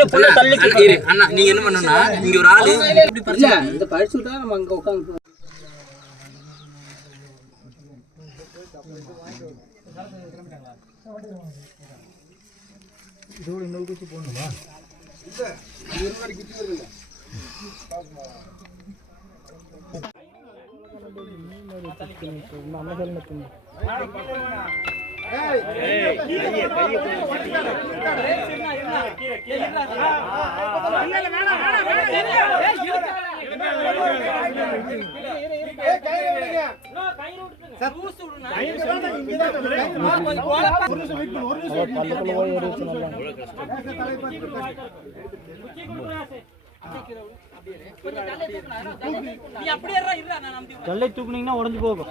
அண்ணா, இரு, அண்ணா நீங்க என்ன பண்ணணும்னா இங்க ஒரு ஆளு இப்படி இல்ல. இந்த பறிச்சு விட்டா நம்ம அங்க உட்காந்து கல்லை தூக்குனீங்கன்னா உடஞ்சு போகும்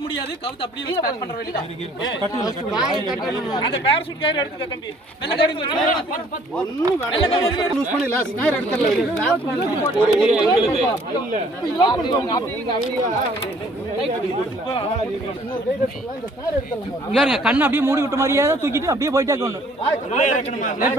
முடியாது. கவுத்து அப்படியே வச்சு பேக் பண்ற வேண்டியதா இங்க பாருங்க கண்ணு அப்படியே மூடி விட்ட மாதிரியே தூக்கிட்டு அப்படியே போயிட்டே இருக்கணும். லேட்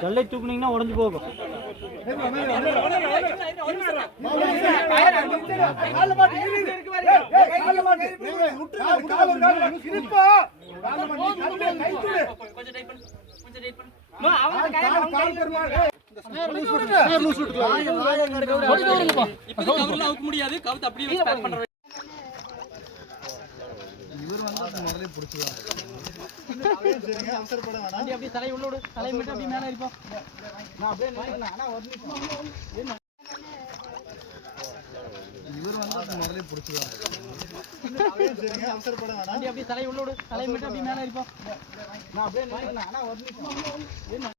கல்லை தூக்குனீங்கன்னா உடஞ்சு போகும். முடியாது. கவுத்து அப்படியே வச்சு பேக் பண்ற அப்படியே தலை உள்ள விடு தலை மட்டும் அப்படியே மேலே இருப்போம் நான் அப்படியே. அண்ணா, ஒரு நிமிஷம். அப்படியே அப்படியே தலை உள்ள விடு தலை மட்டும் அப்படியே மேலே இருப்போம் நான் அப்படியே. அண்ணா, ஒரு நிமிஷம்.